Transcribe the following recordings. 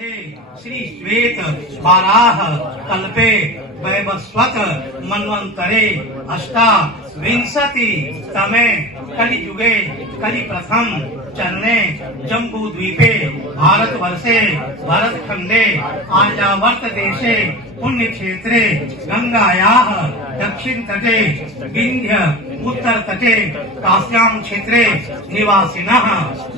मध्ये श्री श्वेत वाराह कल्पे वैवस्वत मन्वंतरे अष्टाविंशति तमे कलियुगे कलि प्रथम चरणे जम्बू द्वीपे भारत वर्षे भरत खंडे आर्यावर्त देशे पुण्य क्षेत्रे गंगायाः दक्षिण तटे विंध्य उत्तर तटे काश्याम क्षेत्रे निवासिनः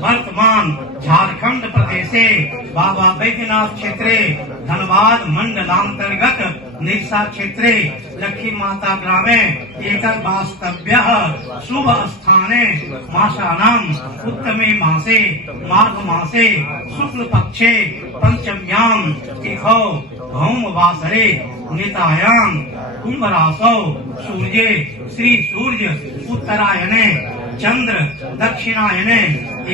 वर्तमान झारखंड प्रदेशे बाबा बैद्यनाथ क्षेत्रे धनबाद मंडलांतर्गत निरसा क्षेत्रे लक्ष्मी माता ग्रामे एतद् वास्तव्यः शुभ स्थाने मासानाम् उत्तमे मासे माघ मासे शुक्ल पक्षे पंचम्याम् तिथौ भौमवासरे नितायां कुंभ रासौ सूर्ये श्री सूर्य उत्तरायणे चंद्र दक्षिणायने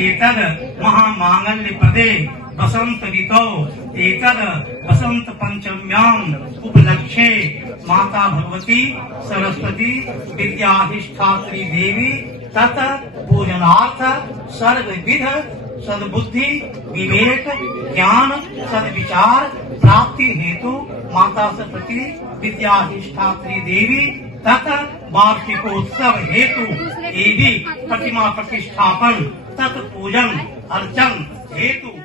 एतद् महामांगल्य प्रदे वसंत ऋतौ एतद् वसंत पंचम्याम् उपलक्ष्ये माता भगवती सरस्वती विद्याधिष्ठात्री देवी तत् पूजनार्थ सर्वविध सद्बुद्धि विवेक ज्ञान सद्विचार प्राप्ति हेतु माता सरस्वती विद्याधिष्ठात्री देवी तथा वार्षिकोत्सव हेतु एवं प्रतिमा प्रतिष्ठापन तत् पूजन अर्चन हेतु